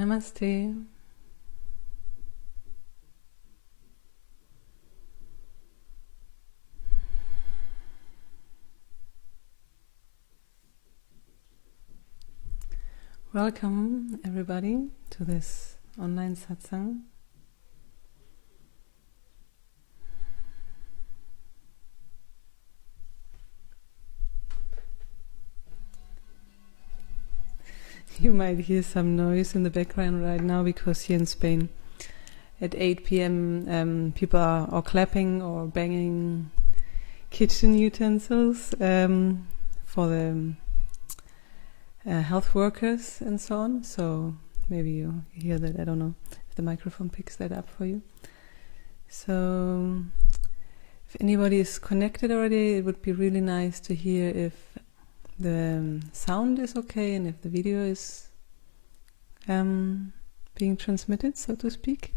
Namaste. Welcome everybody to this online satsang. You might hear some noise in the background right now because here in Spain at 8 p.m. People are or clapping or banging kitchen utensils for the health workers and so on. So maybe you hear that. I don't know if the microphone picks that up for you. So if anybody is connected already, it would be really nice to hear if the sound is okay and if the video is being transmitted, so to speak.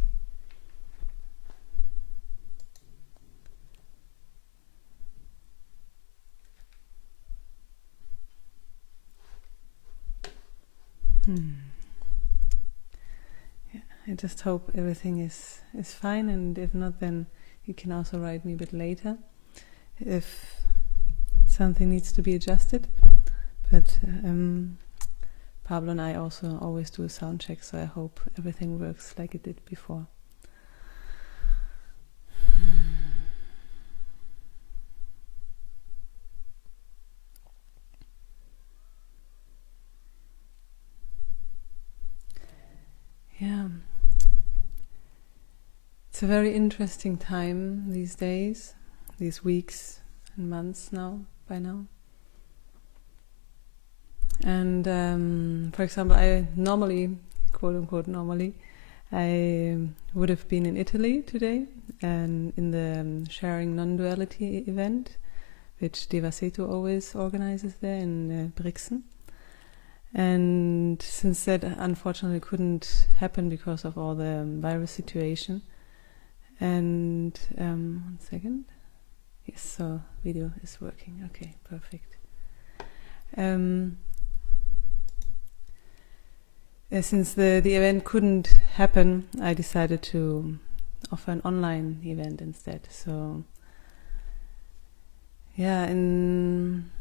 Yeah, I just hope everything is fine, and if not, then you can also write me a bit later if something needs to be adjusted. But Pablo and I also always do a sound check, so I hope everything works like it did before. Yeah, it's a very interesting time these days, these weeks and months by now. And for example, I normally, quote unquote normally, I would have been in Italy today and in the sharing non-duality event, which Devasetu always organizes there in Brixen. And since that unfortunately couldn't happen because of all the virus situation, and one second, yes, so video is working, okay, perfect. Since the event couldn't happen, I decided to offer an online event instead. So yeah, in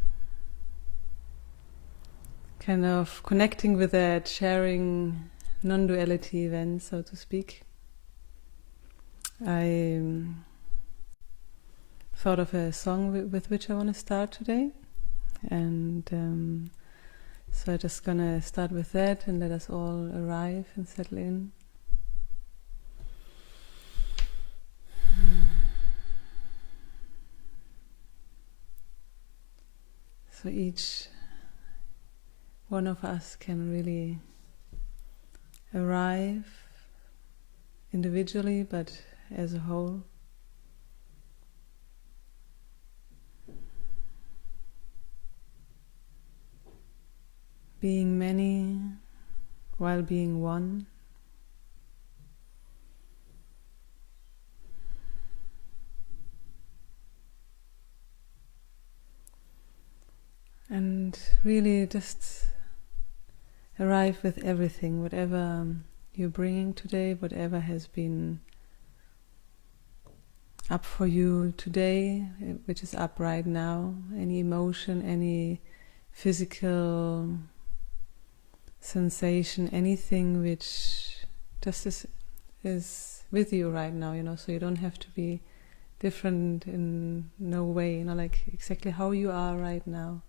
kind of connecting with that sharing non-duality event, so to speak, I thought of a song with which I want to start today, and so I'm just gonna start with that and let us all arrive and settle in. So each one of us can really arrive individually, but as a whole. Being many while being one. And really just arrive with everything, whatever you're bringing today, whatever has been up for you today, which is up right now, any emotion, any physical sensation, anything which just is with you right now, so you don't have to be different in no way, like exactly how you are right now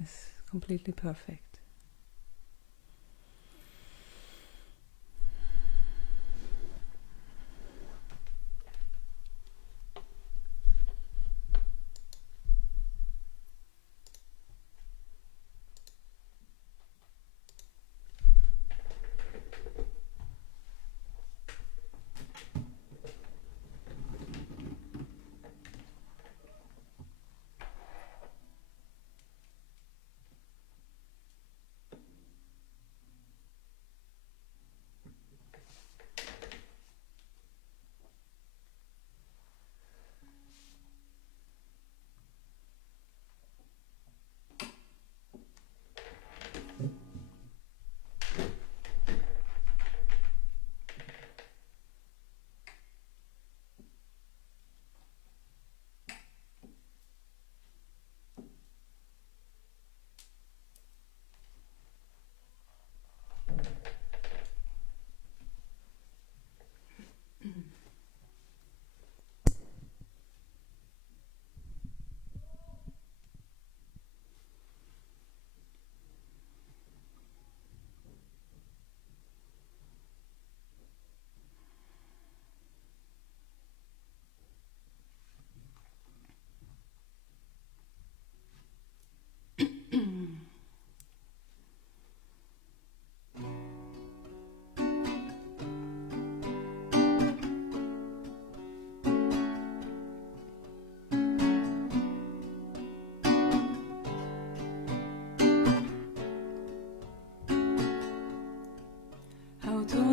is completely perfect.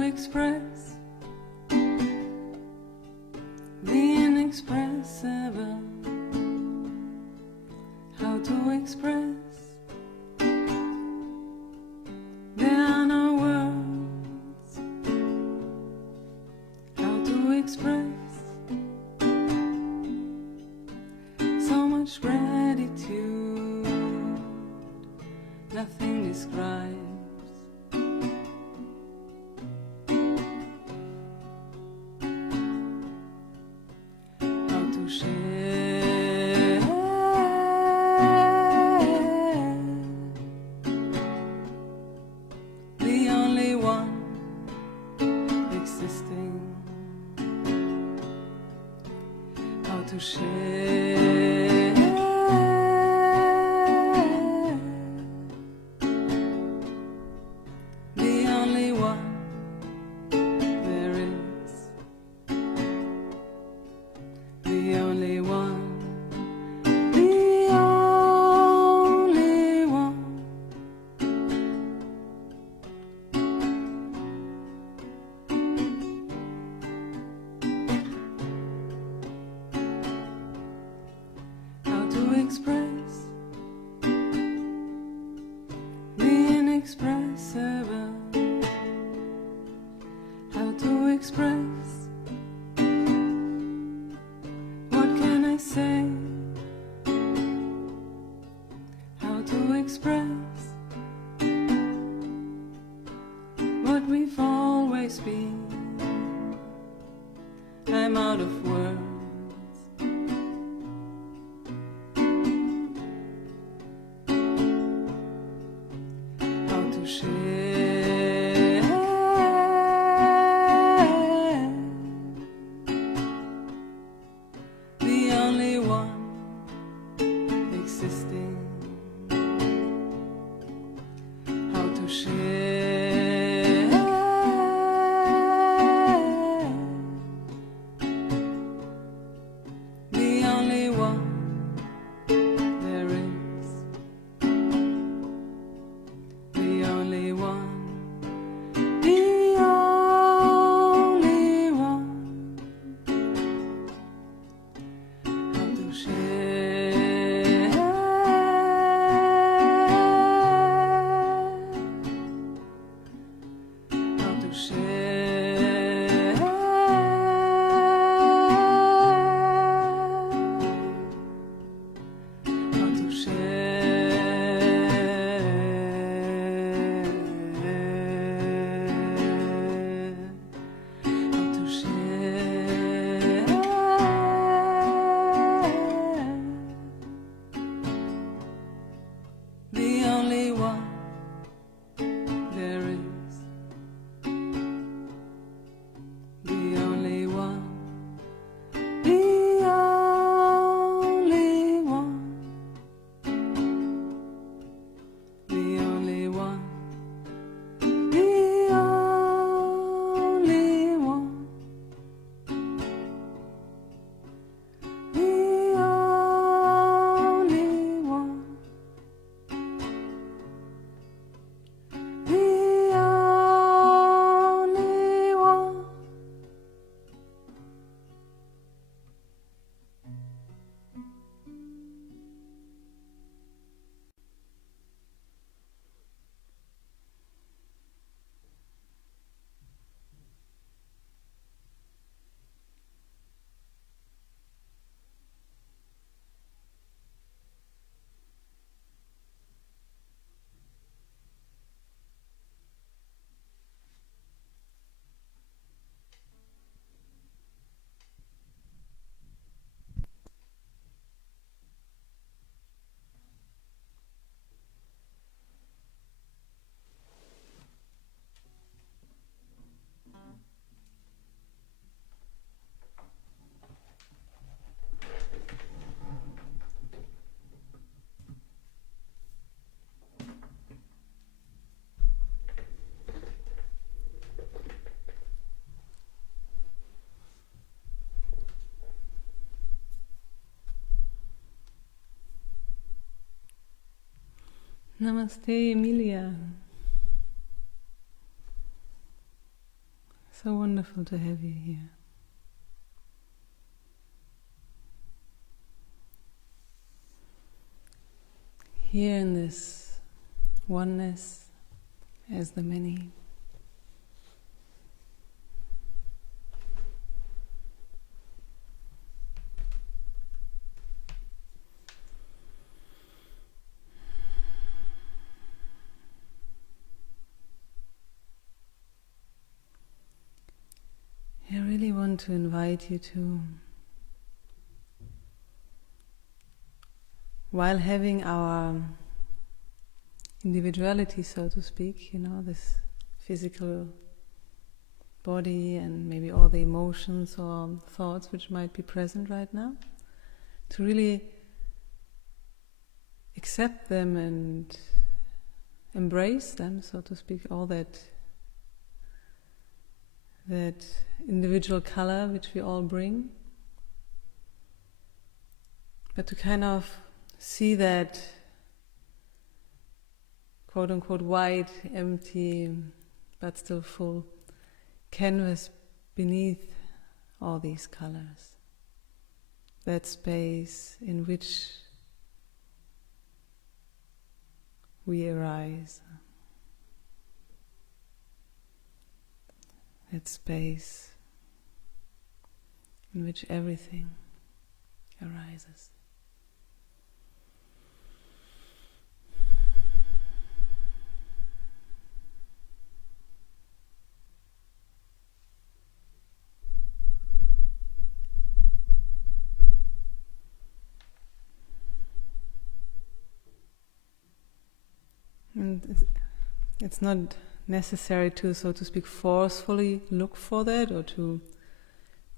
express the inexpressible, how to express. There are no words, how to express so much gratitude, nothing describes. Share the only one existing, how to share the only one there is, the only one, the only one. How to express the inexpressible, how to express. What can I say? How to express what we've always been? I'm out of words. How to share the only one existing, how to share the only one there is, the only one, the only one. How to share how to share how to the only one there is, the only one, the only one, the only one, the only one, the only one. The only one. Namaste, Emilia. So wonderful to have you here. Here in this oneness as the many. I really want to invite you to, while having our individuality, so to speak, this physical body and maybe all the emotions or thoughts which might be present right now, to really accept them and embrace them, so to speak, all that individual color which we all bring, but to kind of see that quote-unquote white, empty, but still full canvas beneath all these colors. That space in which we arise. That space in which everything arises. And it's not necessary to, so to speak, forcefully look for that, or to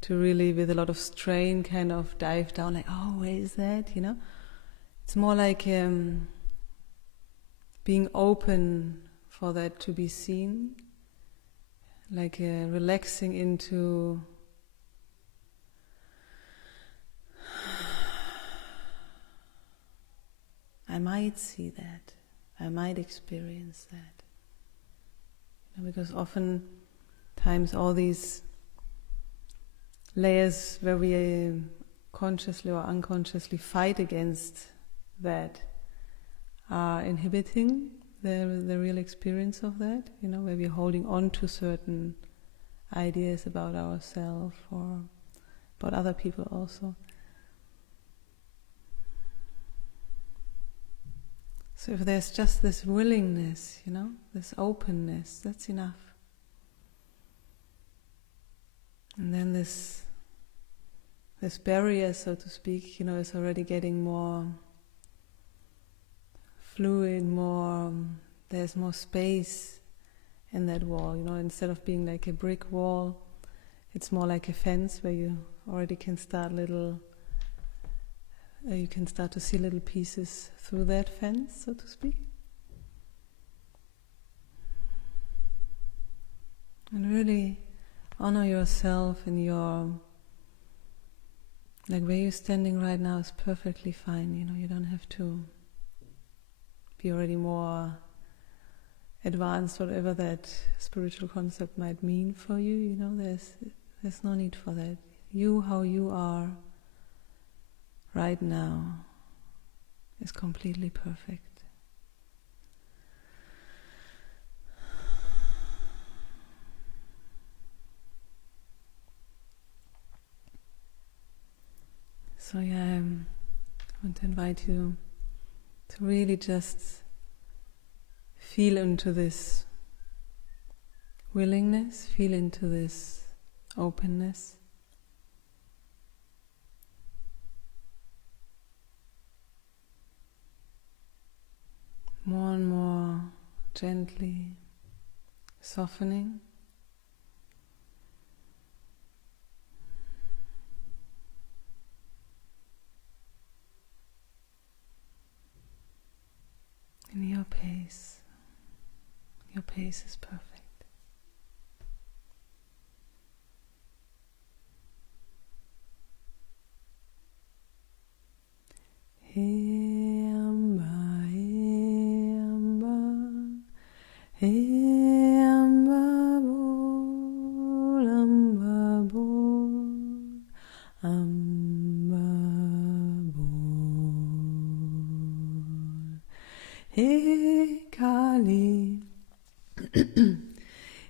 really, with a lot of strain, kind of dive down, like, oh, where is that? It's more like being open for that to be seen, like relaxing into I might see that, I might experience that. Because often times all these layers where we consciously or unconsciously fight against that are inhibiting the real experience of that, where we're holding on to certain ideas about ourselves or about other people also. So if there's just this willingness, this openness, that's enough. And then this barrier, so to speak, is already getting more fluid, there's more space in that wall, instead of being like a brick wall, it's more like a fence where you already can start you can start to see little pieces through that fence, so to speak. And really honor yourself in like where you're standing right now is perfectly fine, you don't have to be already more advanced, whatever that spiritual concept might mean for you, there's no need for that. You, how you are right now, is completely perfect. So I want to invite you to really just feel into this willingness, feel into this openness. More and more gently softening. In your pace. Your pace is perfect. Amba He Kali,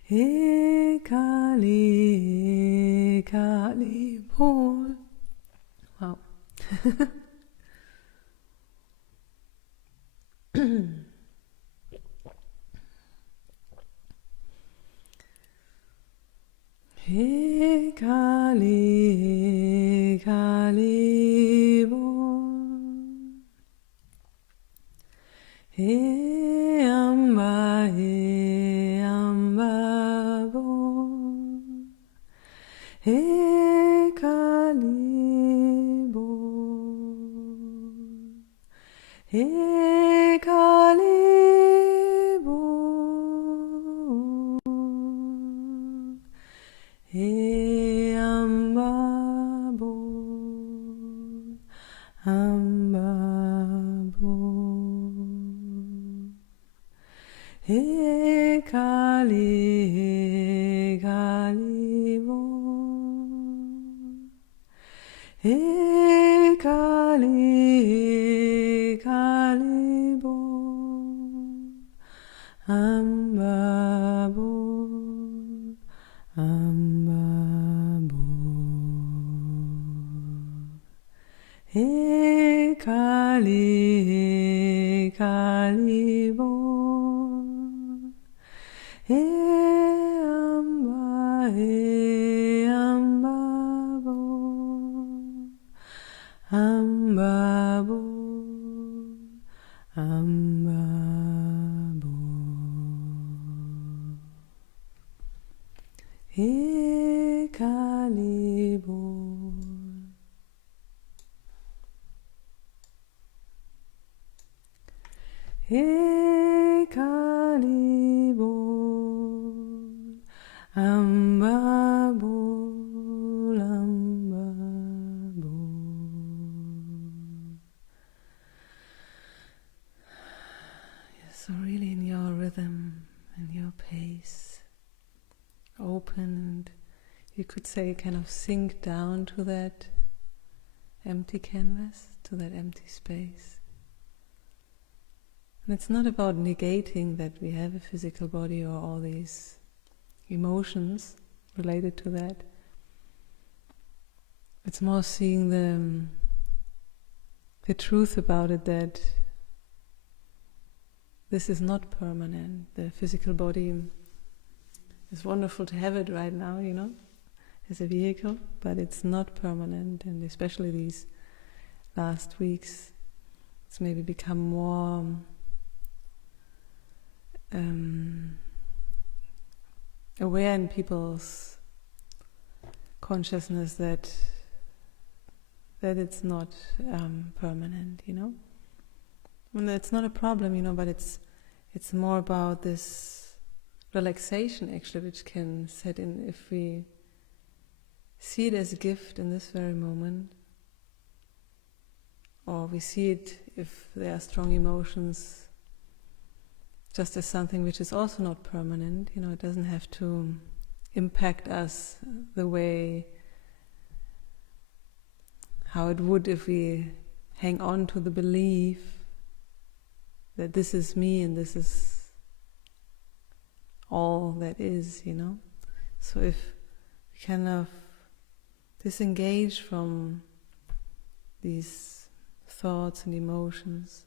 He Kali, He Kali Bol. Wow. He Kali, He Kali Bol. He Amba Bol. He Kali Bol. He Kali Bol. He Amba Bol. Amba Bol. He Kali, He Kali Bol. He Kali, He Kali Bol. Amba Bol. Amba Bol. He Kali, He Kali Bol. He Amba Bol. Amba Bol. Amba Bol. He Kali Bol. He Kali Bol. Amba Bol. Amba Bol. Yes, so really in your rhythm and your pace, open, and you could say kind of sink down to that empty canvas, to that empty space. And it's not about negating that we have a physical body or all these emotions related to that. It's more seeing the truth about it, that this is not permanent. The physical body is wonderful to have it right now, as a vehicle, but it's not permanent. And especially these last weeks, it's maybe become more aware in people's consciousness that it's not permanent, And it's not a problem, but it's more about this relaxation actually, which can set in if we see it as a gift in this very moment, or we see it, if there are strong emotions, just as something which is also not permanent. It doesn't have to impact us the way how it would if we hang on to the belief that this is me and this is all that is, So if we kind of disengage from these thoughts and emotions,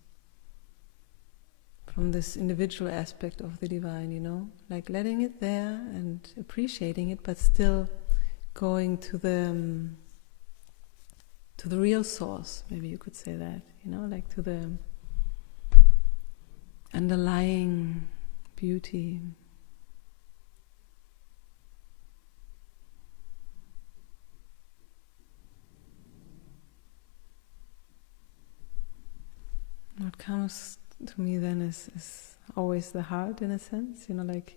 from this individual aspect of the divine, like letting it there and appreciating it, but still going to the real source, maybe you could say that, like to the underlying beauty. What comes to me then is always the heart, in a sense, like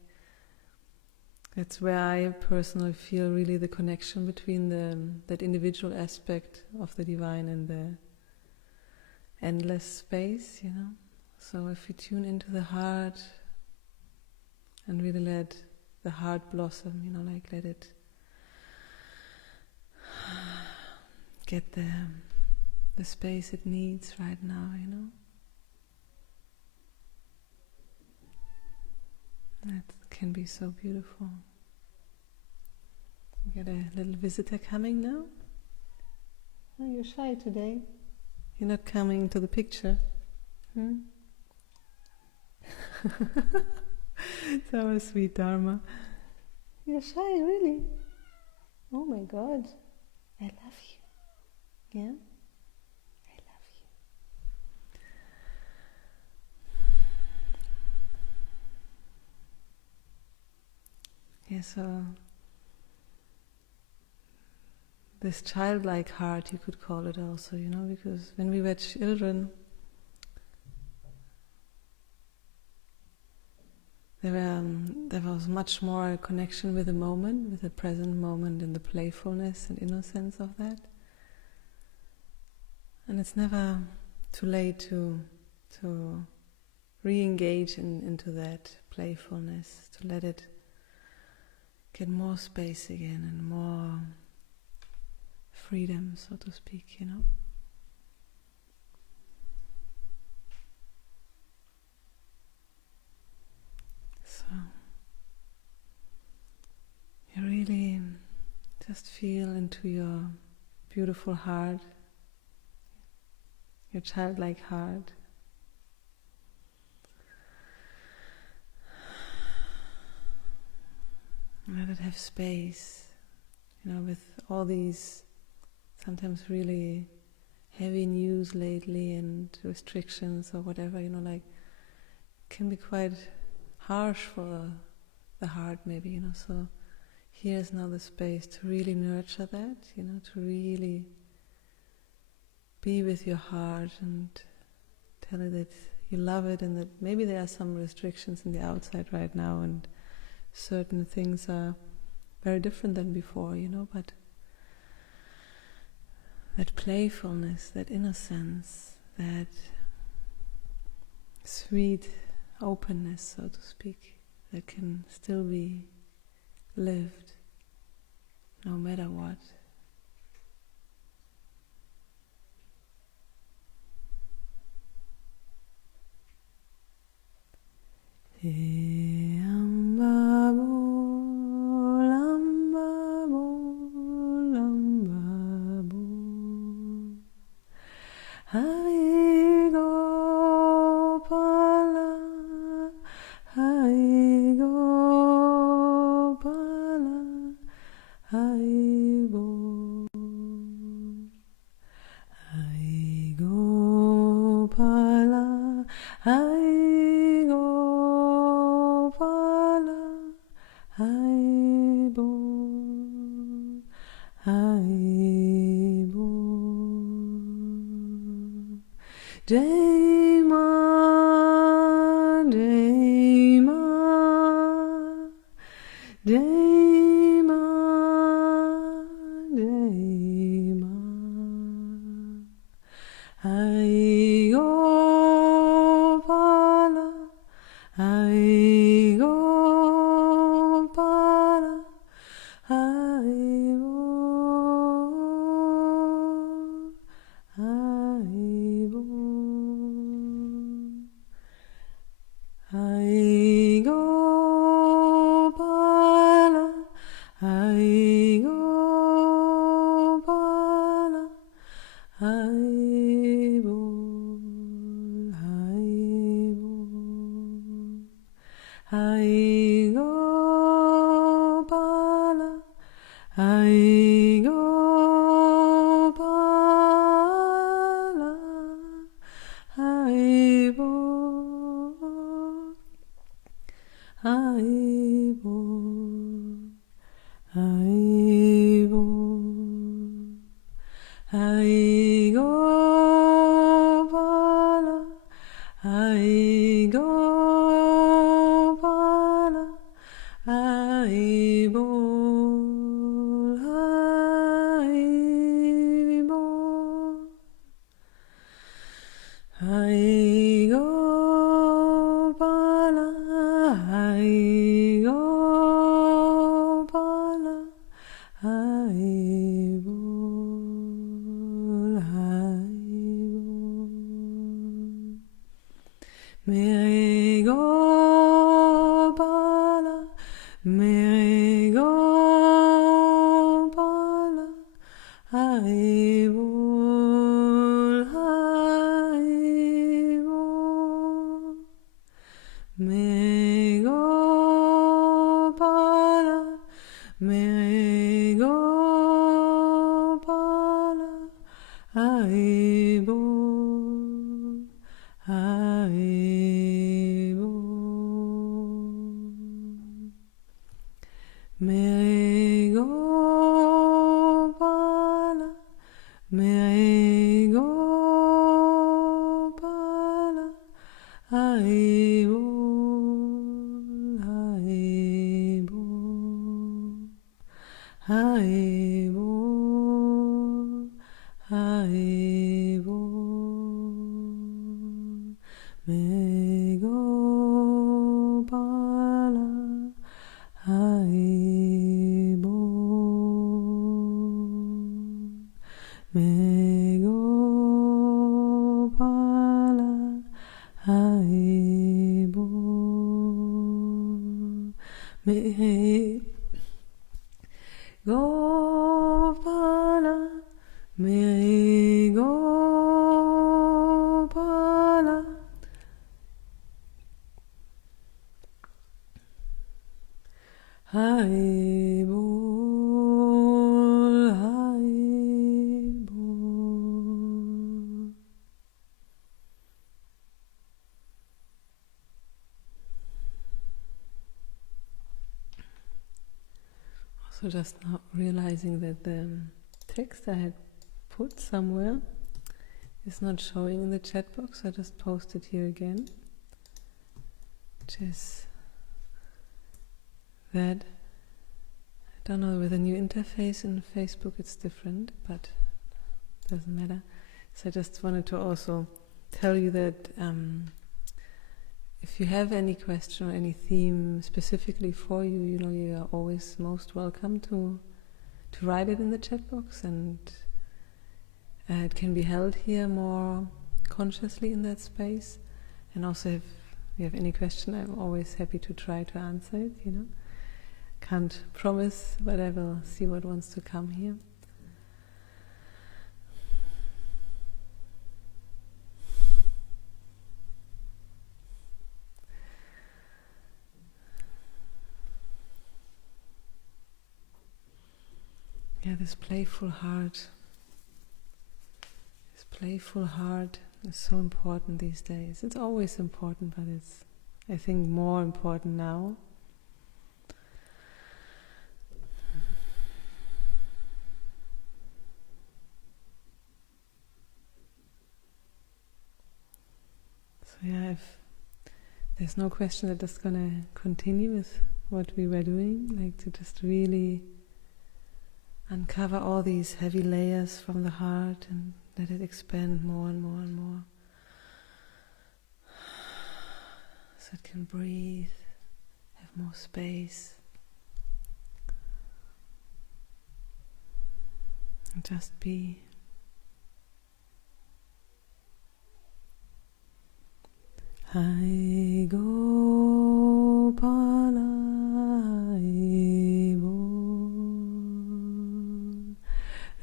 that's where I personally feel really the connection between that individual aspect of the divine and the endless space, So if we tune into the heart and really let the heart blossom, like let it get the space it needs right now, That can be so beautiful. We got a little visitor coming now. Oh, you're shy today. You're not coming to the picture. It's our sweet Dharma. You're shy, really? Oh my God. I love you. Yeah? I love you. Yeah, so this childlike heart, you could call it also, because when we were children, there was much more a connection with the moment, with the present moment, and the playfulness and innocence of that. And it's never too late to re-engage into that playfulness, to let it get more space again and more freedom, so to speak, So you really just feel into your beautiful heart, your childlike heart. Let it have space, with all these sometimes really heavy news lately and restrictions or whatever, can be quite harsh for the heart maybe, so here's now the space to really nurture that, to really be with your heart and tell it that you love it, and that maybe there are some restrictions in the outside right now and certain things are very different than before, but that playfulness, that innocence, that sweet openness, so to speak, that can still be lived no matter what. Hari Bol, Hari Bol. Mere Gopala, Mere Gopala, Hari Bol, Hari Bol. Mere Gopala, Mere Gopala, Hari Bol, Hari Bol, Hari Bol, Hari Bol. Mere Gopala, Hari Bol. Mere Gopala, Hari Bol. Mere Gopala, Mere Gopala, Hari Bol, Hari Bol. Also just now realizing that the text I had put somewhere is not showing in the chat box. I just posted here again, which is that, I don't know, with a new interface in Facebook it's different, but doesn't matter. So I just wanted to also tell you that if you have any question or any theme specifically for you, you are always most welcome to write it in the chat box, and it can be held here more consciously in that space. And also if you have any question, I'm always happy to try to answer it, Can't promise, but I will see what wants to come here. Yeah, this playful heart is so important these days. It's always important, but it's, I think, more important now. So yeah, if there's no question, I'm just gonna continue with what we were doing, like to just really uncover all these heavy layers from the heart and let it expand more and more and more, so it can breathe, have more space, and just be. Hari Gopala, Hari Bol.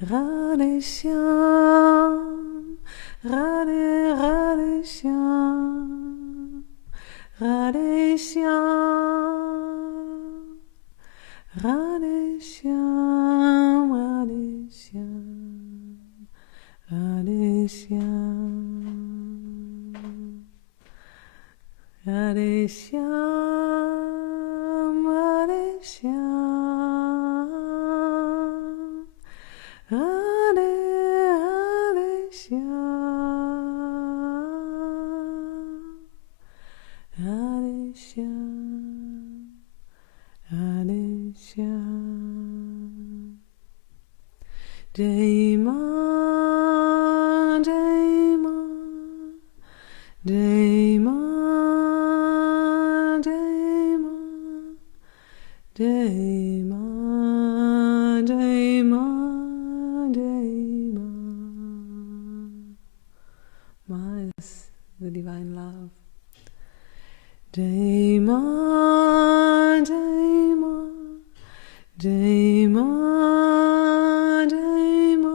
Radhe Shyam, Radhe Radhe Shyam, Radhe Shyam, Radhe Shyam, Radhe Shyam, Radhe Shyam, Radhe Shyam, Radhe Shyam, Radhe Radhe Shyam, Radhe Shyam, Radhe Shyam. Jai Ma, Jai Ma, Jai Ma, Jai Ma, Jai Ma, Jai Ma, Jai Ma. Ma is the divine love. Jai Ma, Jai Ma, Jai Ma, Jai Ma,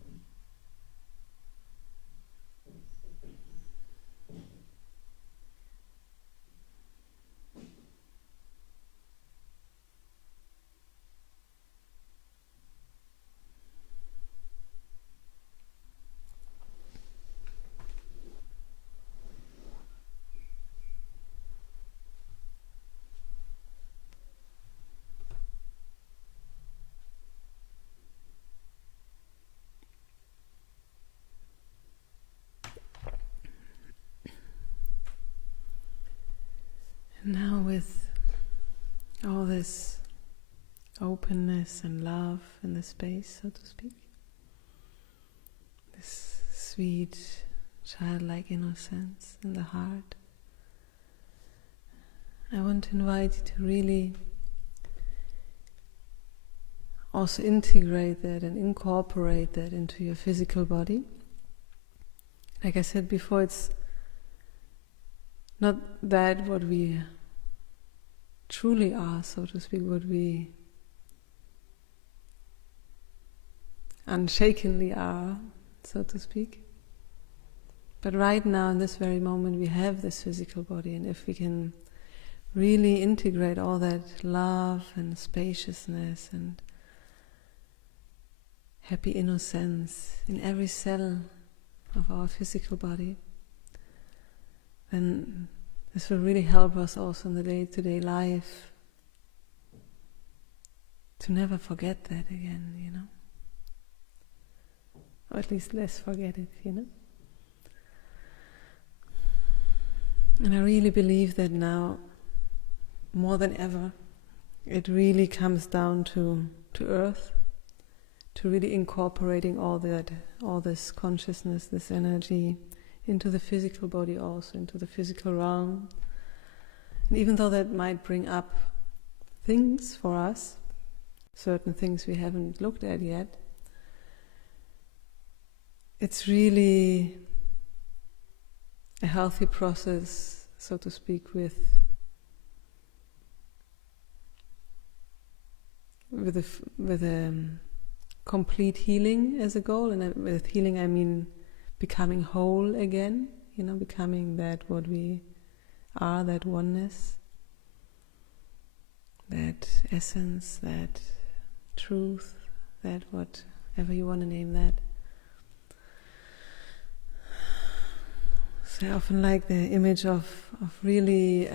spaciousness and love in the space, so to speak. This sweet, childlike innocence in the heart. I want to invite you to really also integrate that and incorporate that into your physical body. Like I said before, it's not that what we truly are, so to speak, what we unshakenly are, so to speak. But right now, in this very moment, we have this physical body, and if we can really integrate all that love and spaciousness and happy innocence in every cell of our physical body, then this will really help us also in the day-to-day life to never forget that again, you know. Or at least less forget it, you know. And I really believe that now, more than ever, it really comes down to earth, to really incorporating all this consciousness, this energy into the physical body also, into the physical realm. And even though that might bring up things for us, certain things we haven't looked at yet, it's really a healthy process, so to speak, with a complete healing as a goal. And with healing I mean becoming whole again, you know, becoming that what we are, that oneness, that essence, that truth, that whatever you want to name that. So I often like the image of really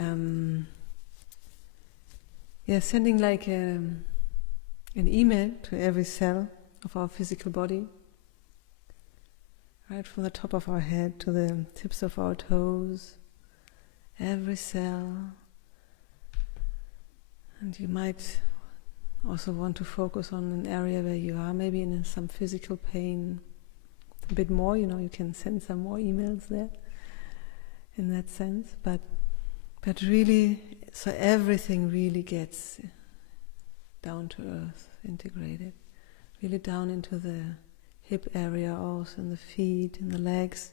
sending like an email to every cell of our physical body, right from the top of our head to the tips of our toes, every cell. And you might also want to focus on an area where you are maybe in some physical pain a bit more, you know, you can send some more emails there in that sense, but really, so everything really gets down to earth, integrated, really down into the hip area also, and the feet and the legs,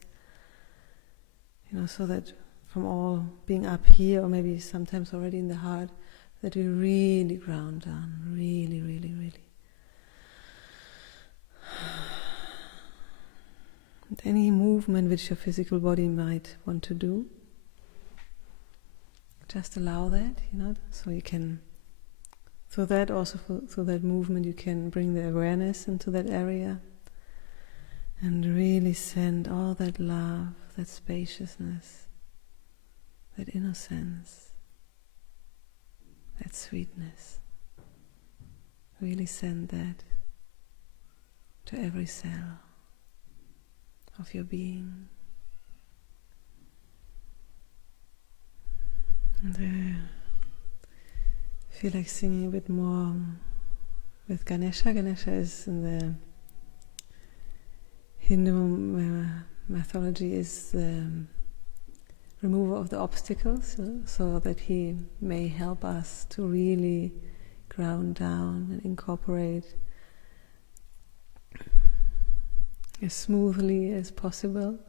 you know, so that from all being up here, or maybe sometimes already in the heart, that we really ground down, really, really, really. And any movement which your physical body might want to do, just allow that, you know, so you can, through that also, through that movement, you can bring the awareness into that area and really send all that love, that spaciousness, that innocence, that sweetness. Really send that to every cell of your being. And I feel like singing a bit more with Ganesha. Ganesha is in the Hindu mythology is the remover of the obstacles, so that he may help us to really ground down and incorporate as smoothly as possible.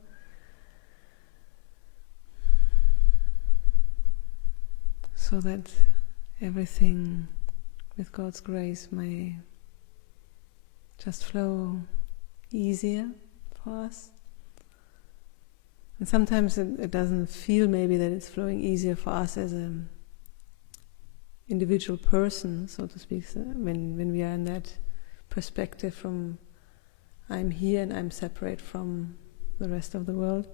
So that everything with God's grace may just flow easier for us. And sometimes it doesn't feel maybe that it's flowing easier for us as an individual person, so to speak, so when we are in that perspective from I'm here and I'm separate from the rest of the world.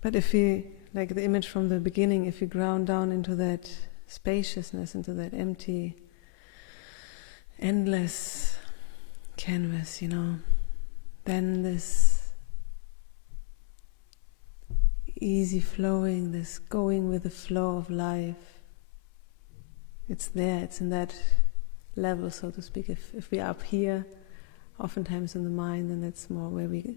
But if we, like the image from the beginning, if we ground down into that spaciousness, into that empty, endless canvas, you know, then this easy flowing, this going with the flow of life, it's there, it's in that level, so to speak. If we are up here, oftentimes in the mind, then that's more where we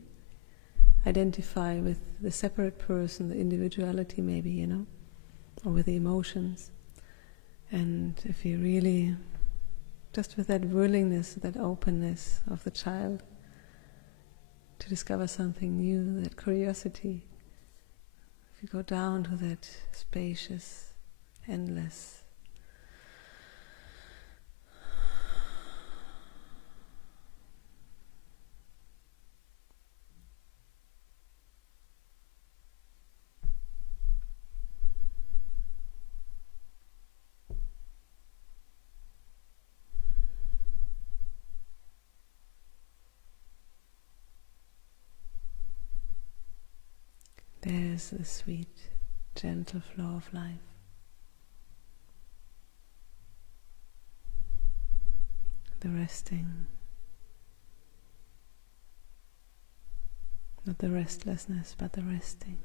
identify with the separate person, the individuality maybe, or with the emotions. And if you really, just with that willingness, that openness of the child to discover something new, that curiosity, if you go down to that spacious, endless, there's the sweet, gentle flow of life. The resting, not the restlessness, but the resting.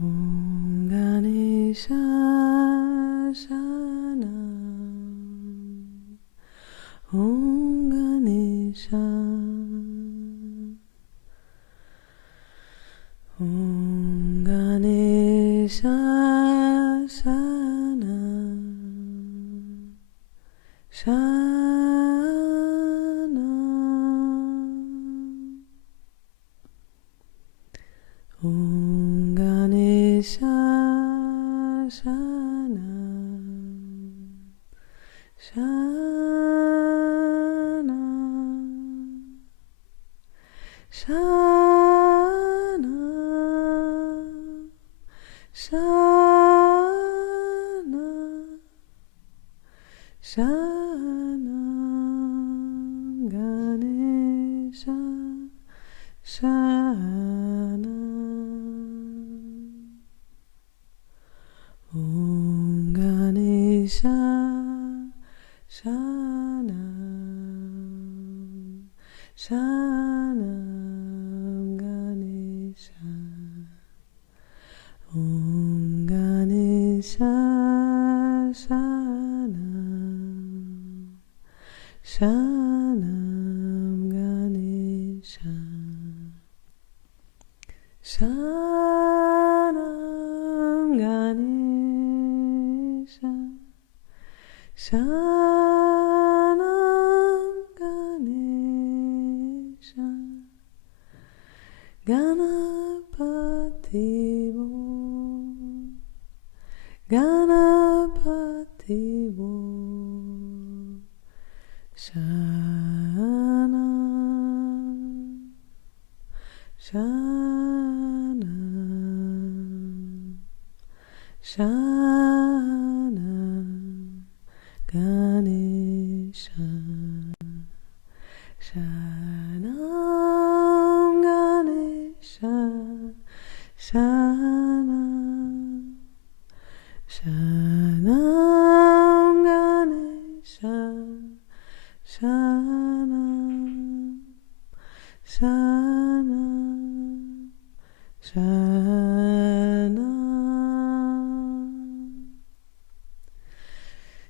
Om Ganesha Shanam, Om Ganesha, Om Ganesha Shanam, Shanam, Om Ganesha Shanam, Shanam, Shanam, Shanam, Shanam, Ganesha Shanam, Om Ganesha Shanam, Shanam, Ganesha, Om Ganesha Shanam, Shanam, Ganesha, Shanam, Ganesha, Shanam, Ganesha, Ganapati Bo, Ganapati Bo, Shanam, Shanam, Shanam, Ganesha, Shanam, Ganesha, Shanam, Shanam, Ganesha, Shanam, Shanam, Shanam,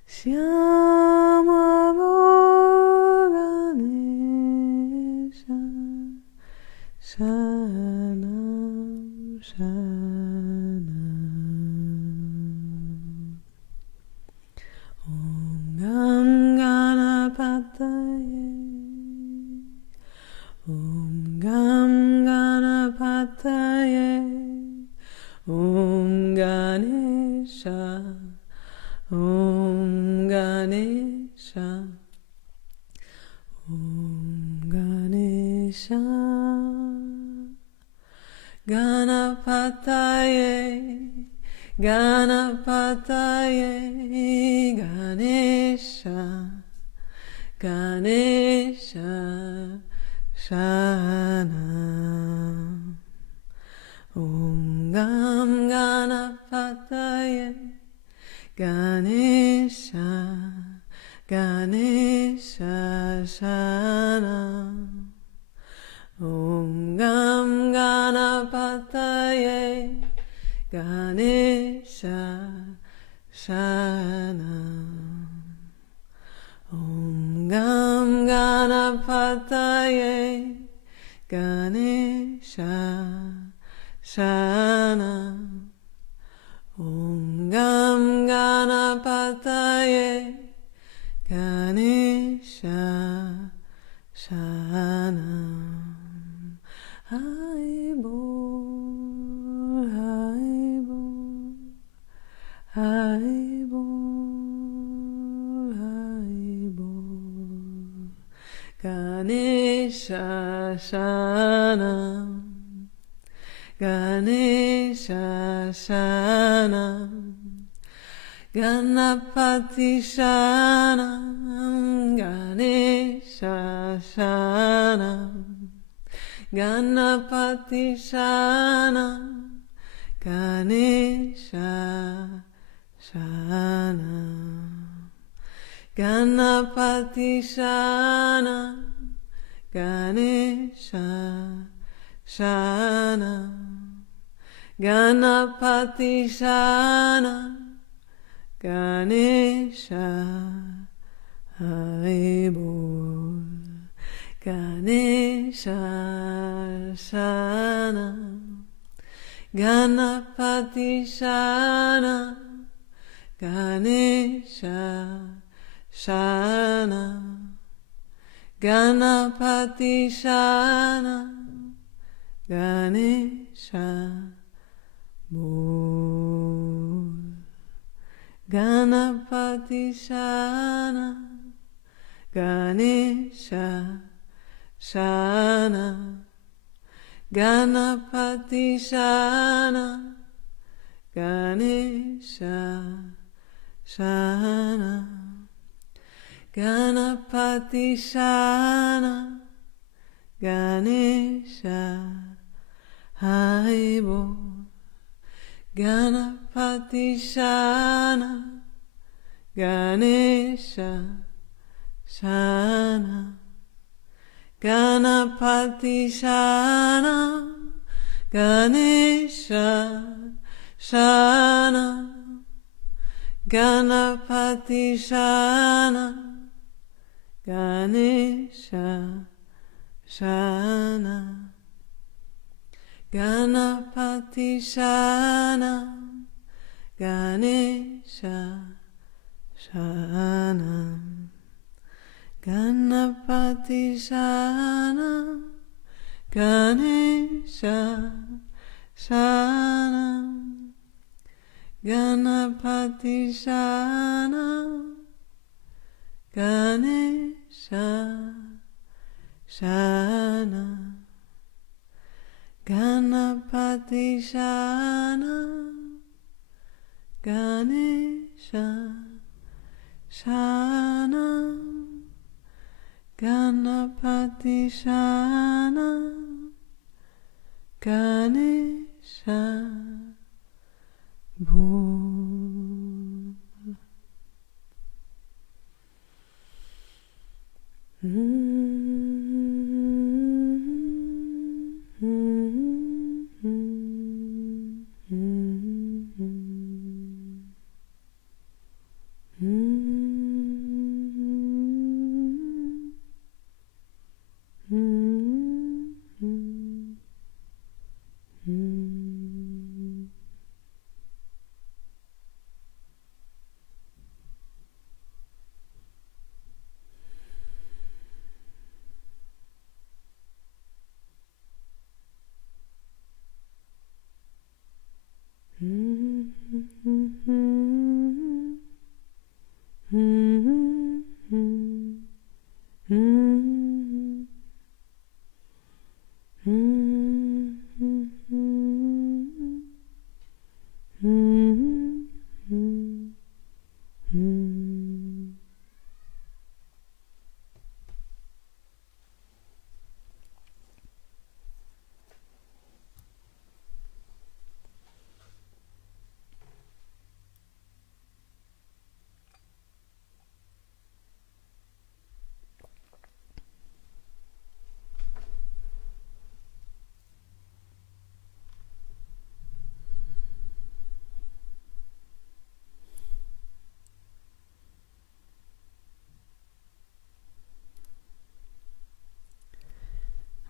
Shyama Ganesha, Shanam, Shanam, Om Gam Ganapataye, Om Gam Ganapataye, Om Ganesha, Om Ganesha, Om Ganesha, Ganapataye, Ganapataye, Ganesha, Ganesha, Shanam, Om Gam Ganapataye, Ganesha, Ganesha Shana. Om Gam Ganapataye Ganesha Shana. Om Gam Ganapataye Ganesha Shana. Om Gam Ganapataye Ganesha Shana. Hai Bol, Hai Bol, Hai Bol, Hai Bol. Ganesha Shana, Ganesha Shana, Ganapati Shana, Ganesha Shana, Ganapati Shana, Ganesha Shana, Ganapati Shana, Ganesha Shana, Ganapati Shana, Ganesha. Hai Bol, Ganesha Shana, Ganapati Shana, Ganesha Shana, Ganapati Shana, Ganesha Bol. Ganapati Shana, Ganesha Shana, Ganapati Shana, Ganesha Shana, Ganapati Shana, Ganesha. Hai Bol, Ganapati Shana, Ganesha Shana, Ganapati Shana, Ganesha Shana, Ganapati Shana, Ganesha Shana, Ganapati Shana, Ganesha Shana, Ganapati Shana, Ganesha Shana, Ganapati Shana, Ganesha Shana, Ganapati Shana, Ganesha Shana, Ganapati Shana, Ganesha Bol.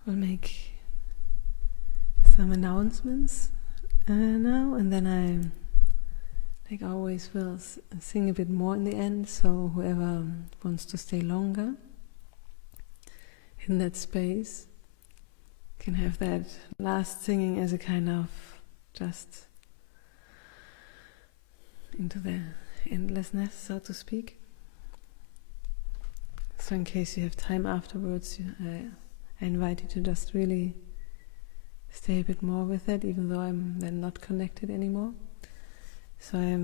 will make some announcements now, and then I, like always, will sing a bit more in the end, so whoever wants to stay longer in that space can have that last singing as a kind of just into the endlessness, so to speak. So in case you have time afterwards, I invite you to just really stay a bit more with that, even though I'm then not connected anymore. So I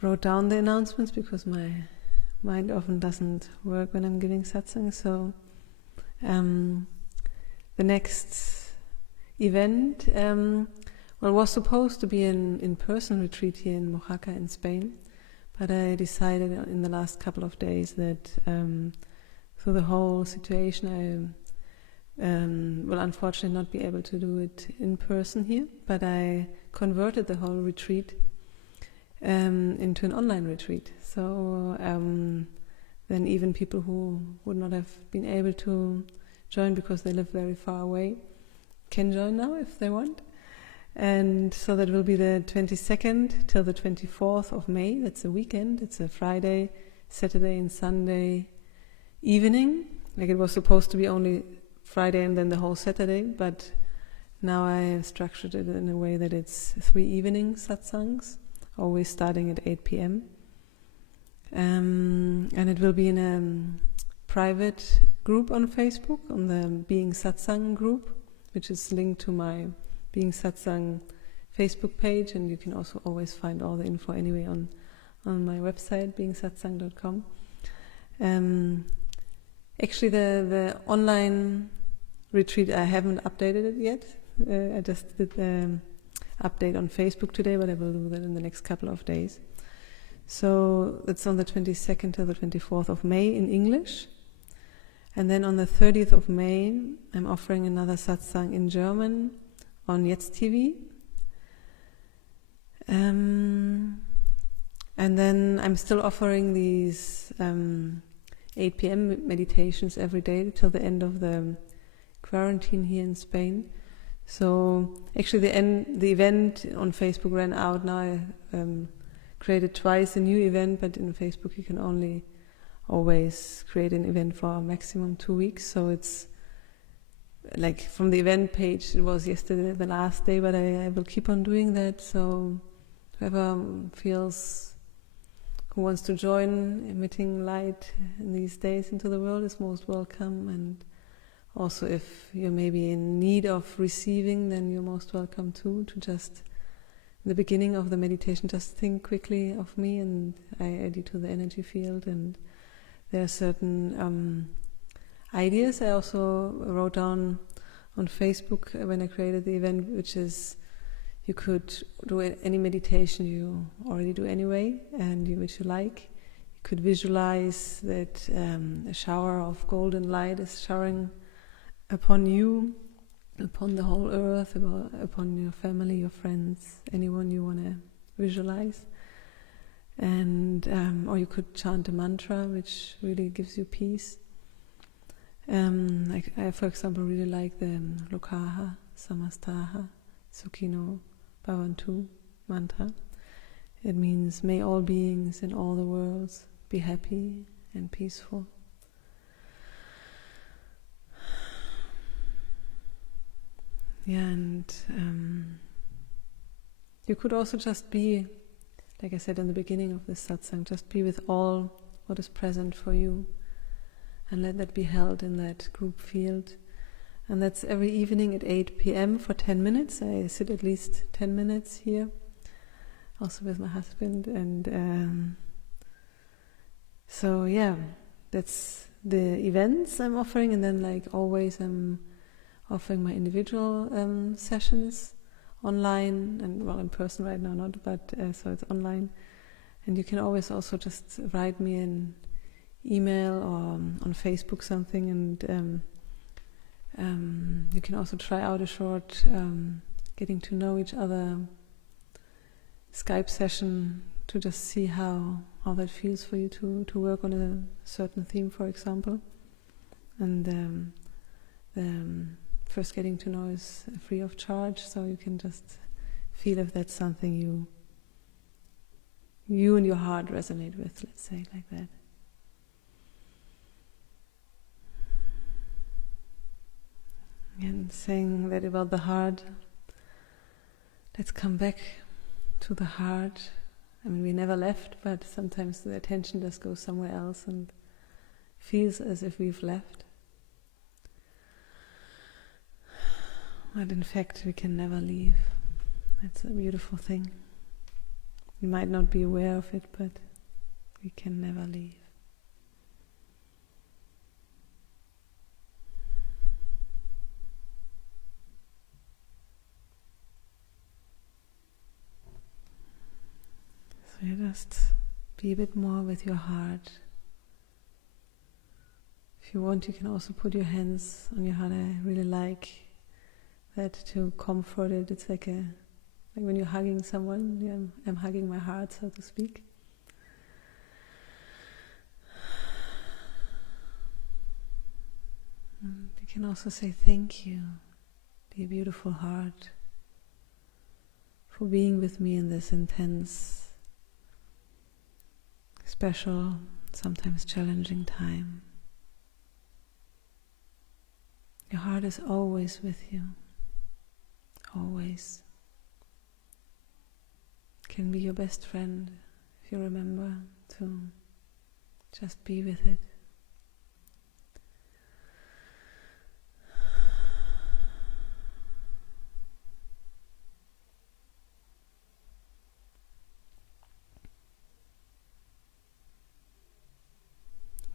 wrote down the announcements because my mind often doesn't work when I'm giving satsang. So the next event was supposed to be an in-person retreat here in Mojaca in Spain, but I decided in the last couple of days that through the whole situation I will unfortunately not be able to do it in person here, but I converted the whole retreat into an online retreat. So then even people who would not have been able to join because they live very far away can join now if they want. And so that will be the 22nd till the 24th of May. That's a weekend. It's a Friday, Saturday and Sunday evening. Like it was supposed to be only Friday and then the whole Saturday, but now I have structured it in a way that it's 3 evening satsangs, always starting at 8 p.m. And it will be in a private group on Facebook, on the Being Satsang group, which is linked to my Being Satsang Facebook page, and you can also always find all the info anyway on my website, beingsatsang.com. Actually, the online retreat, I haven't updated it yet. I just did the update on Facebook today, but I will do that in the next couple of days. So it's on the 22nd to the 24th of May in English. And then on the 30th of May, I'm offering another satsang in German on Jetzt TV. And then I'm still offering these 8 p.m. meditations every day till the end of the quarantine here in Spain. So actually the event on Facebook ran out. Now I created twice a new event, but in Facebook you can only always create an event for a maximum 2 weeks. So it's like from the event page, it was yesterday the last day, but I will keep on doing that. So whoever who wants to join emitting light in these days into the world is most welcome. And also if you're maybe in need of receiving, then you're most welcome too, to just in the beginning of the meditation just think quickly of me and I add you to the energy field. And there are certain ideas I also wrote down on Facebook when I created the event, which is you could do any meditation you already do anyway and which you like. You could visualize that a shower of golden light is showering upon you, upon the whole earth, upon your family, your friends, anyone you want to visualize. And or you could chant a mantra which really gives you peace. Like I, for example, really like the Lokaha Samastaha Sukhino Bhavantu mantra. It means may all beings in all the worlds be happy and peaceful. Yeah, and you could also just be, like I said in the beginning of this satsang, just be with all what is present for you and let that be held in that group field. And that's every evening at 8 p.m. for 10 minutes. I sit at least 10 minutes here, also with my husband. And so, yeah, that's the events I'm offering. And then, like always, I'm offering my individual sessions online and, well, in person right now, not, but so it's online. And you can always also just write me an email or on Facebook something, and you can also try out a short getting to know each other Skype session to just see how that feels for you to work on a certain theme, for example. And first getting to know is free of charge, so you can just feel if that's something you and your heart resonate with, let's say it like that. And saying that about the heart, let's come back to the heart. I mean, we never left, but sometimes the attention just goes somewhere else and feels as if we've left. But in fact, we can never leave. That's a beautiful thing. We might not be aware of it, but we can never leave. So you just be a bit more with your heart. If you want, you can also put your hands on your heart. I really like that to comfort it. It's like when you're hugging someone. Yeah, I'm hugging my heart, so to speak. And you can also say thank you, dear beautiful heart, for being with me in this intense, special, sometimes challenging time. Your heart is always with you. Always. It can be your best friend if you remember to just be with it.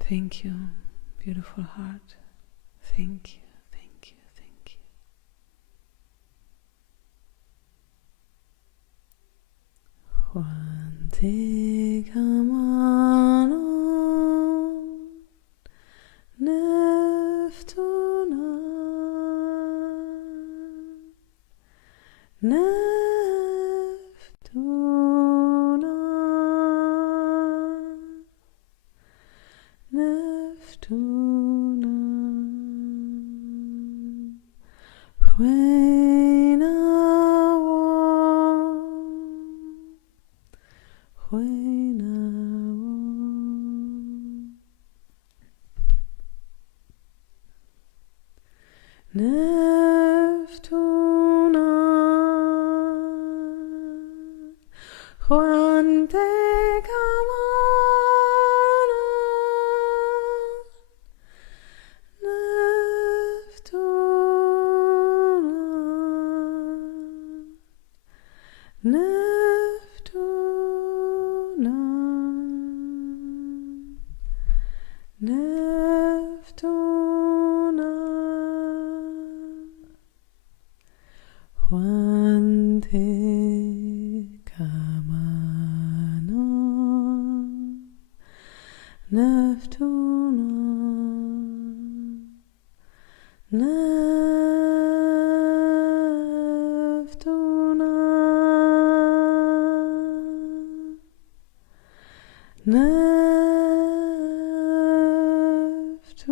Thank you, beautiful heart. Thank you, thank you, thank you. Huante kamano neftuna neftuna neftuna huena wo huena wo neftuna huante kamano neftuna neftuna huante kamano neftuna neftuna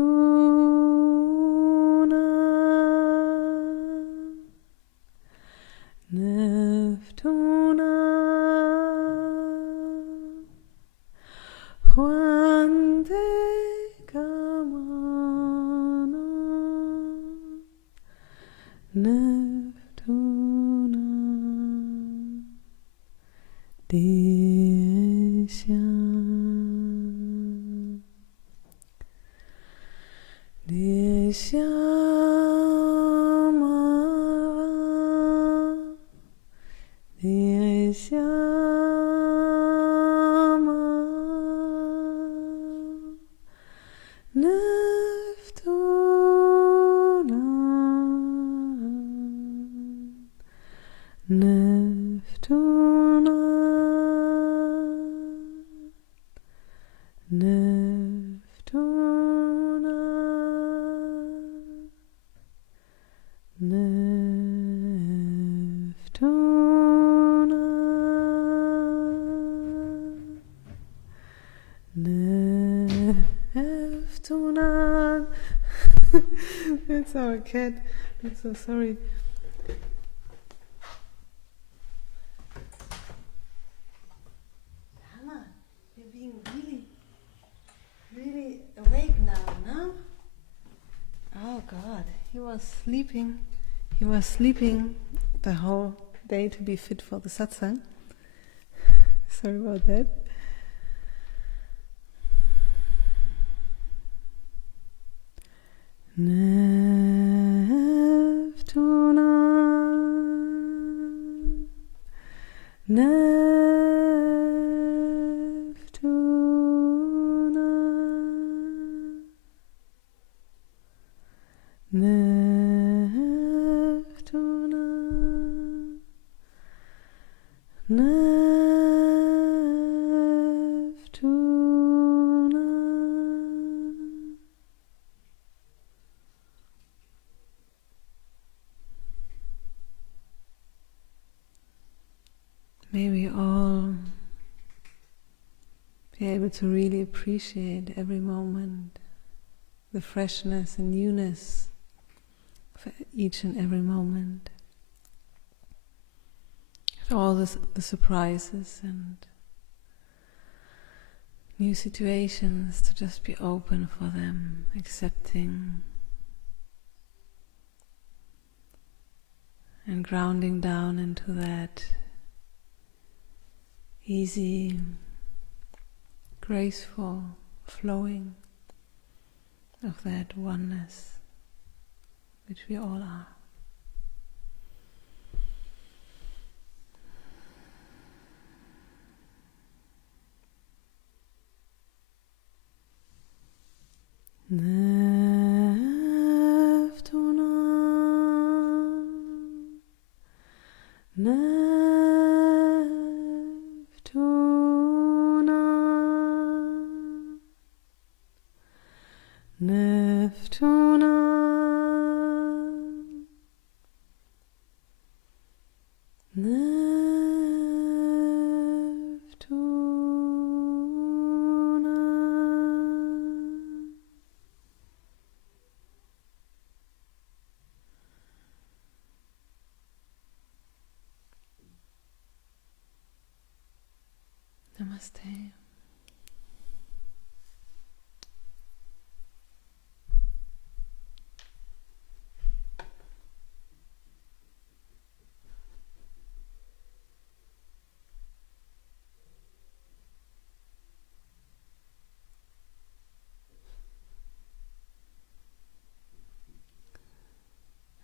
neftuna neftuna huante kamano neftuna Deshyam Deshyama Deshyama neftuna neftuna neftuna That's our cat. I'm so sorry. Hannah, you're being really awake now, no? Oh God, he was sleeping. He was sleeping the whole day to be fit for the satsang. Sorry about that. Neftuna, Neftuna, Neftuna, Neftuna. May we all be able to really appreciate every moment, the freshness and newness of each and every moment, all the surprises and new situations, to just be open for them, accepting and grounding down into that easy, graceful flowing of that oneness which we all are. Neftuna, Neftuna, Neftuna, Neftuna. Namaste.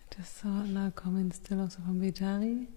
I just saw now comments still also from Vitali.